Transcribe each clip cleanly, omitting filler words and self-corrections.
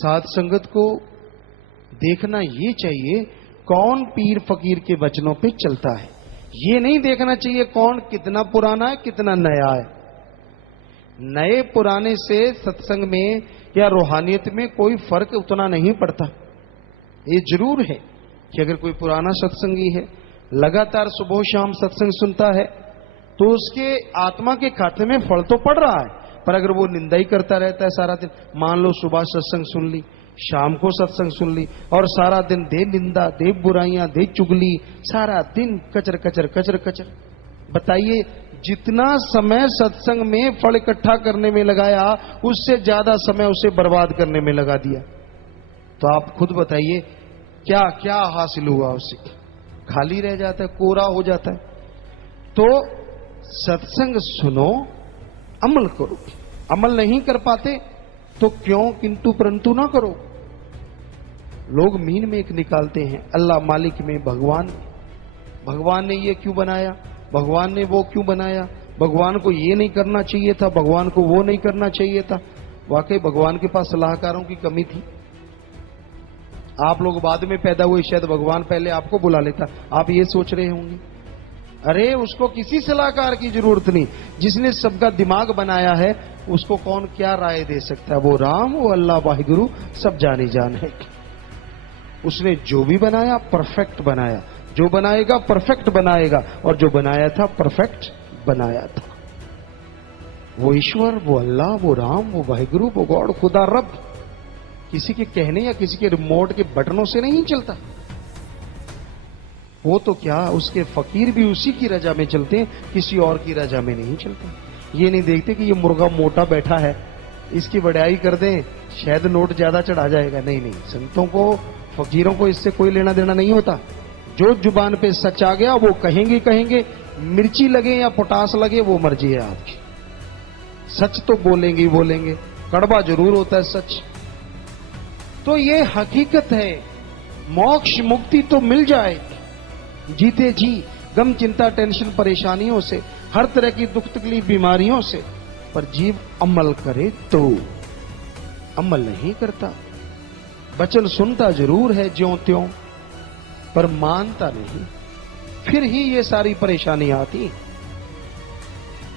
साध संगत को देखना ये चाहिए कौन पीर फकीर के वचनों पे चलता है। ये नहीं देखना चाहिए कौन कितना पुराना है कितना नया है। नए पुराने से सत्संग में या रूहानियत में कोई फर्क उतना नहीं पड़ता। ये जरूर है कि अगर कोई पुराना सत्संगी है, लगातार सुबह शाम सत्संग सुनता है, तो उसके आत्मा के खाते में फल तो पड़ रहा है। पर अगर वो निंदा ही करता रहता है सारा दिन, मान लो सुबह सत्संग सुन ली, शाम को सत्संग सुन ली, और सारा दिन दे निंदा, दे बुराइयां, दे चुगली, सारा दिन कचर कचर कचर कचर, बताइए जितना समय सत्संग में फल इकट्ठा करने में लगाया उससे ज्यादा समय उसे बर्बाद करने में लगा दिया। तो आप खुद बताइए क्या क्या हासिल हुआ उससे? खाली रह जाता है, कोरा हो जाता है। तो सत्संग सुनो, अमल करो। अमल नहीं कर पाते तो क्यों किंतु परंतु ना करो। लोग मीन में एक निकालते हैं, अल्लाह मालिक में, भगवान ने ये क्यों बनाया, भगवान ने वो क्यों बनाया, भगवान को ये नहीं करना चाहिए था, भगवान को वो नहीं करना चाहिए था। वाकई भगवान के पास सलाहकारों की कमी थी। आप लोग बाद में पैदा हुए, शायद भगवान पहले आपको बुला लेता, आप ये सोच रहे होंगे। अरे उसको किसी सलाहकार की जरूरत नहीं। जिसने सबका दिमाग बनाया है उसको कौन क्या राय दे सकता है? वो राम, वो अल्लाह वाहिगुरु सब जाने जान है। उसने जो भी बनाया परफेक्ट बनाया, जो बनाएगा परफेक्ट बनाएगा, और जो बनाया था परफेक्ट बनाया था। वो ईश्वर, वो अल्लाह, वो राम, वो वाहिगुरु, वो गॉड, खुदा रब किसी के कहने या किसी के रिमोट के बटनों से नहीं चलता। वो तो क्या, उसके फकीर भी उसी की रजा में चलते हैं, किसी और की रजा में नहीं चलते। ये नहीं देखते कि ये मुर्गा मोटा बैठा है, इसकी बड़ाई कर दें शायद नोट ज्यादा चढ़ा जाएगा। नहीं नहीं, संतों को फकीरों को इससे कोई लेना देना नहीं होता। जो जुबान पे सच आ गया वो कहेंगे कहेंगे, मिर्ची लगे या पोटास लगे वो मर्जी है आपकी। सच तो बोलेंगे ही बोलेंगे, कड़वा जरूर होता है सच। तो ये हकीकत है, मोक्ष मुक्ति तो मिल जाए जीते जी, गम चिंता टेंशन परेशानियों से, हर तरह की दुख तकलीफ बीमारियों से, पर जीव अमल करे तो। अमल नहीं करता, वचन सुनता जरूर है ज्यों त्यों, पर मानता नहीं, फिर ही ये सारी परेशानी आती।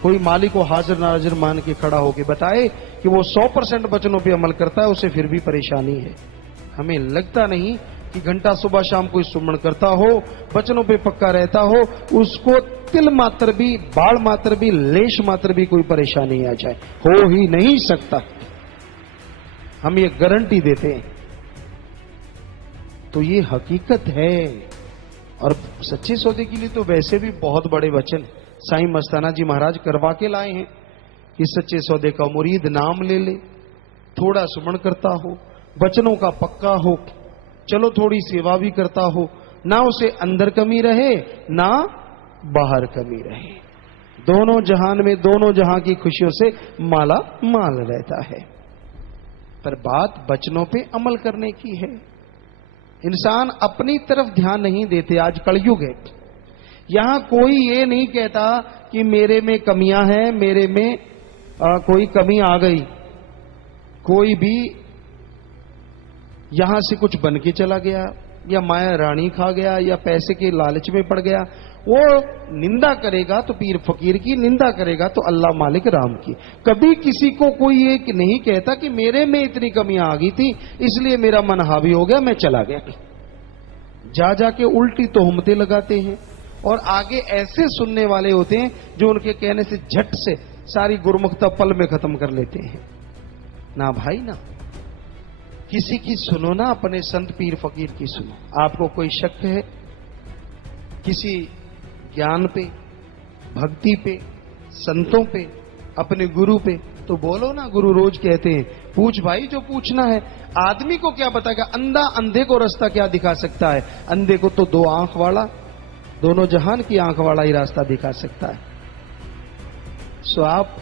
कोई मालिक को हाजिर नाजिर मान के खड़ा होके बताए कि वो 100% वचनों पे अमल करता है, उसे फिर भी परेशानी है। हमें लगता नहीं कि घंटा सुबह शाम कोई सुमन करता हो, वचनों पे पक्का रहता हो, उसको तिल मात्र भी, बाल मात्र भी, लेश मात्र भी कोई परेशानी आ जाए, हो ही नहीं सकता। हम ये गारंटी देते हैं। तो ये हकीकत है। और सच्चे सौदे के लिए तो वैसे भी बहुत बड़े वचन साईं मस्ताना जी महाराज करवा के लाए हैं कि सच्चे सौदे का मुरीद नाम ले ले, थोड़ा सुमन करता हो, वचनों का पक्का हो, चलो थोड़ी सेवा भी करता हो, ना उसे अंदर कमी रहे ना बाहर कमी रहे, दोनों जहान में दोनों जहां की खुशियों से माला माल रहता है। पर बात वचनों पे अमल करने की है। इंसान अपनी तरफ ध्यान नहीं देते। आज कलयुग है, यहां कोई ये नहीं कहता कि मेरे में कमियां हैं, मेरे में कोई कमी आ गई। कोई भी यहां से कुछ बन के चला गया, या माया रानी खा गया, या पैसे के लालच में पड़ गया, वो निंदा करेगा तो पीर फकीर की, निंदा करेगा तो अल्लाह मालिक राम की। कभी किसी को कोई ये नहीं कहता कि मेरे में इतनी कमियां आ गई थी इसलिए मेरा मन हावी हो गया, मैं चला गया। जा जाके उल्टी तोहमतें लगाते हैं, और आगे ऐसे सुनने वाले होते हैं जो उनके कहने से झट से सारी गुरमुखता पल में खत्म कर लेते हैं। ना भाई ना, किसी की सुनो ना, अपने संत पीर फकीर की सुनो। आपको कोई शक है किसी ज्ञान पे, भक्ति पे, संतों पे, अपने गुरु पे, तो बोलो ना। गुरु रोज कहते हैं पूछ भाई जो पूछना है। आदमी को क्या बताएगा? अंधा अंधे को रास्ता क्या दिखा सकता है? अंधे को तो दो आंख वाला, दोनों जहान की आंख वाला ही रास्ता दिखा सकता है। सो आप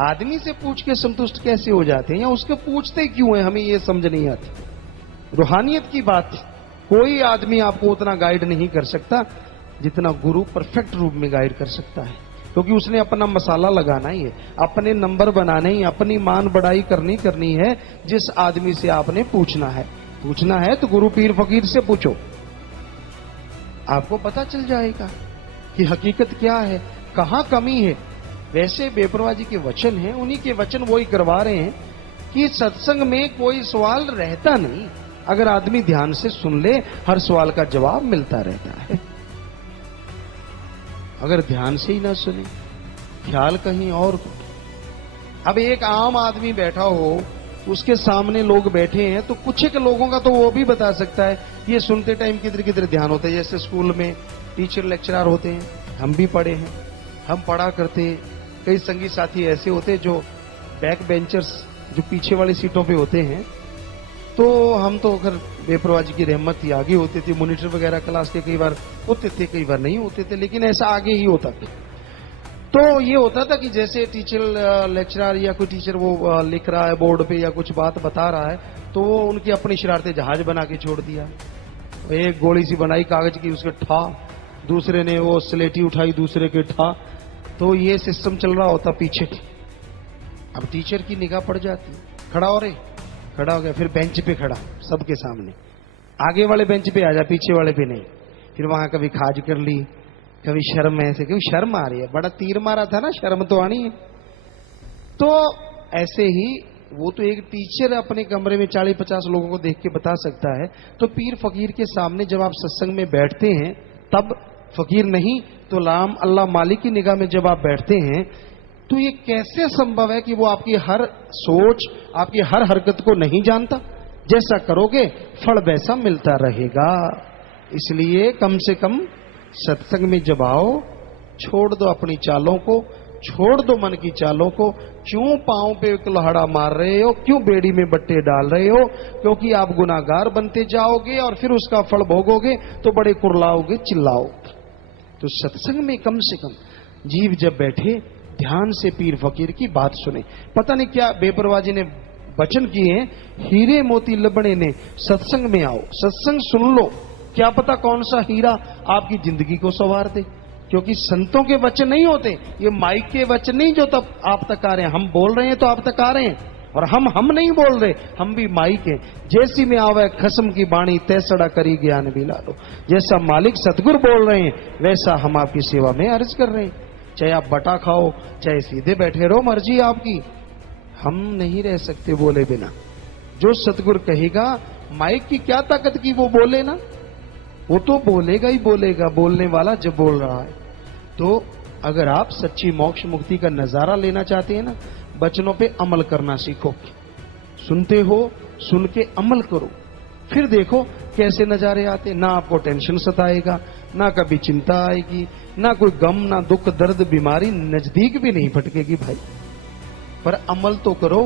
आदमी से पूछ के संतुष्ट कैसे हो जाते हैं, या उसके पूछते क्यों हैं, हमें ये समझ नहीं आती। रूहानियत की बात, कोई आदमी आपको उतना गाइड नहीं कर सकता जितना गुरु परफेक्ट रूप में गाइड कर सकता है। क्योंकि उसने अपना मसाला लगाना ही है, अपने नंबर बनाने ही, अपनी मान बढ़ाई करनी है। जिस आदमी से आपने पूछना है तो गुरु पीर फकीर से पूछो, आपको पता चल जाएगा कि हकीकत क्या है, कहां कमी है। वैसे बेपरवाह जी के वचन हैं, उन्हीं के वचन वो ही करवा रहे हैं कि सत्संग में कोई सवाल रहता नहीं, अगर आदमी ध्यान से सुन ले हर सवाल का जवाब मिलता रहता है। अगर ध्यान से ही ना सुने, ख्याल कहीं और। अब एक आम आदमी बैठा हो, उसके सामने लोग बैठे हैं, तो कुछ एक लोगों का तो वो भी बता सकता है ये सुनते टाइम किधर किधर ध्यान होता है। जैसे स्कूल में टीचर लेक्चरर होते हैं, हम भी पढ़े हैं, हम पढ़ा करते। कई संगी साथी ऐसे होते हैं जो बैक बेंचर्स, जो पीछे वाली सीटों पे होते हैं, तो हम तो अगर बेपरवाह जी की रहमत थी आगे होते थे। मॉनिटर वगैरह क्लास के कई बार होते थे, कई बार नहीं होते थे, लेकिन ऐसा आगे ही होता था। तो ये होता था कि जैसे टीचर लेक्चरर या कोई टीचर वो लिख रहा है बोर्ड पे या कुछ बात बता रहा है, तो वो उनकी अपनी शरारतें जहाज बना के छोड़ दिया। एक गोली सी बनाई कागज की, उसके ठा, दूसरे ने वो स्लेटी उठाई, दूसरे के ठा। तो ये सिस्टम चल रहा होता पीछे। अब टीचर की निगाह पड़ जाती, खड़ा हो रहे, खड़ा हो गया, फिर बेंच पे खड़ा सबके सामने, आगे वाले बेंच पे आ जा, पीछे वाले पे नहीं। फिर वहां कभी खाज कर ली, कभी शर्म, ऐसे क्योंकि शर्म आ रही है, बड़ा तीर मारा था ना, शर्म तो आनी है। तो ऐसे ही वो तो एक टीचर अपने कमरे में 40-50 लोगों को देख के बता सकता है, तो पीर फकीर के सामने जब आप सत्संग में बैठते हैं, तब फकीर नहीं तो राम अल्लाह मालिक की निगाह में जब आप बैठते हैं, तो ये कैसे संभव है कि वो आपकी हर सोच, आपकी हर हरकत को नहीं जानता। जैसा करोगे फल वैसा मिलता रहेगा। इसलिए कम से कम सत्संग में जब आओ, छोड़ दो अपनी चालों को, छोड़ दो मन की चालों को। क्यों पांव पे कुल्हाड़ा मार रहे हो, क्यों बेड़ी में बट्टे डाल रहे हो? क्योंकि आप गुनाहगार बनते जाओगे और फिर उसका फल भोगोगे तो बड़े कुर्लाओगे, चिल्लाओगे। तो सत्संग में कम से कम जीव जब बैठे, ध्यान से पीर फकीर की बात सुने। पता नहीं क्या बेपरवाह जी ने वचन किए हैं, हीरे मोती लबड़े ने सत्संग में आओ, सत्संग सुन लो, क्या पता कौन सा हीरा आपकी जिंदगी को संवार दे। क्योंकि संतों के वचन नहीं होते, ये माइक के वचन नहीं जो तब आप तक आ रहे हैं। हम बोल रहे हैं तो आप तक आ रहे हैं, और हम नहीं बोल रहे, हम भी माइक हैं। जैसी में आवे खसम की बाणी, तैसड़ा करी ज्ञान भी ला लो। जैसा मालिक सतगुर बोल रहे हैं, वैसा हम आपकी सेवा में अर्ज कर रहे हैं। चाहे आप बटा खाओ, चाहे सीधे बैठे रहो, मर्जी आपकी, हम नहीं रह सकते बोले बिना। जो सतगुर कहेगा, माइक की क्या ताकत की वो बोले ना, वो तो बोलेगा ही बोलेगा, बोलने वाला जब बोल रहा है। तो अगर आप सच्ची मोक्ष मुक्ति का नजारा लेना चाहते हैं ना, वचनों पे अमल करना सीखो। सुनते हो, सुन के अमल करो, फिर देखो कैसे नजारे आते। ना आपको टेंशन सताएगा, ना कभी चिंता आएगी, ना कोई गम, ना दुख, दर्द, बीमारी नजदीक भी नहीं फटकेगी भाई। पर अमल तो करो।